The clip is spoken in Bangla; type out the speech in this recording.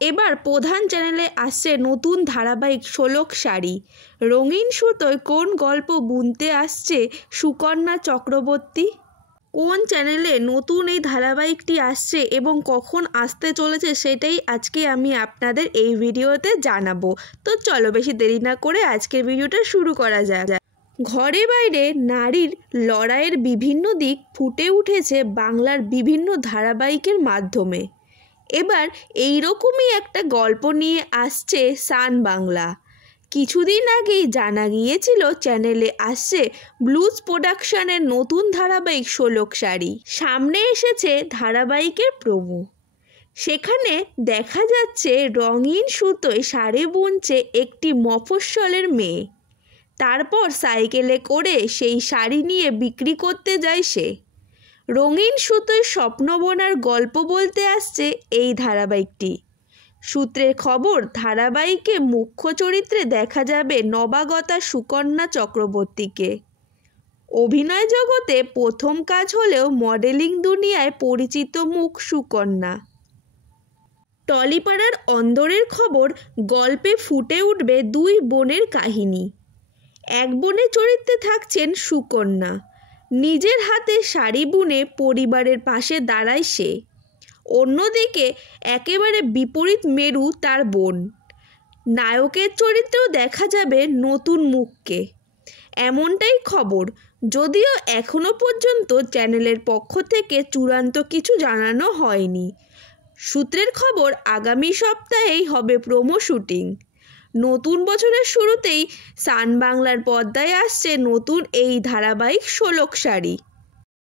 এবার প্রধান চ্যানেলে আসছে নতুন ধারাবাহিক শোলক শাড়ি। রঙিন সুতোয় কোন গল্প বুনতে আসছে সুকন্যা চক্রবর্তী? কোন চ্যানেলে নতুন এই ধারাবাহিকটি আসছে এবং কখন আসতে চলেছে সেটাই আজকে আমি আপনাদের এই ভিডিওতে জানাবো। তো চলো বেশি দেরি না করে আজকের ভিডিওটা শুরু করা যাক। ঘরে বাইরে নারীর লড়াইয়ের বিভিন্ন দিক ফুটে উঠেছে বাংলার বিভিন্ন ধারাবাহিকের মাধ্যমে। এবার এইরকমই একটা গল্প নিয়ে আসছে সান বাংলা। কিছুদিন আগেই জানা গিয়েছিল চ্যানেলে আসছে ব্লুজ প্রোডাকশনের নতুন ধারাবাহিক শোলক শাড়ি। সামনে এসেছে ধারাবাহিকের প্রোমো। সেখানে দেখা যাচ্ছে রঙিন সুতোয় শাড়ি বুনছে একটি মফস্বলের মেয়ে। তারপর সাইকেলে করে সেই শাড়ি নিয়ে বিক্রি করতে যায় সে। রঙিন সুতোয় স্বপ্ন বোনার গল্প বলতে আসছে এই ধারাবাহিকটি। সূত্রের খবর, ধারাবাহিকে মুখ্য চরিত্রে দেখা যাবে নবাগতা সুকন্যা চক্রবর্তীকে। অভিনয় জগতে প্রথম কাজ হলেও মডেলিং দুনিয়ায় পরিচিত মুখ সুকন্যা। টলিপাড়ার অন্দরের খবর, গল্পে ফুটে উঠবে দুই বোনের কাহিনী। এক বোনের চরিত্রে থাকছেন সুকন্যা। নিজের হাতে শাড়ি বুনে পরিবারের পাশে দাঁড়ায় সে। অন্যদিকে একেবারে বিপরীত মেরু তার বোন। নায়কের চরিত্রেও দেখা যাবে নতুন মুখকে, এমনটাই খবর। যদিও এখনো পর্যন্ত চ্যানেলের পক্ষ থেকে চূড়ান্ত কিছু জানানো হয়নি। সূত্রের খবর, আগামী সপ্তাহেই হবে প্রোমো শুটিং। নতুন বছরের শুরুতেই সান বাংলার পর্দায় আসছে নতুন এই ধারাবাহিক শোলক শাড়ি।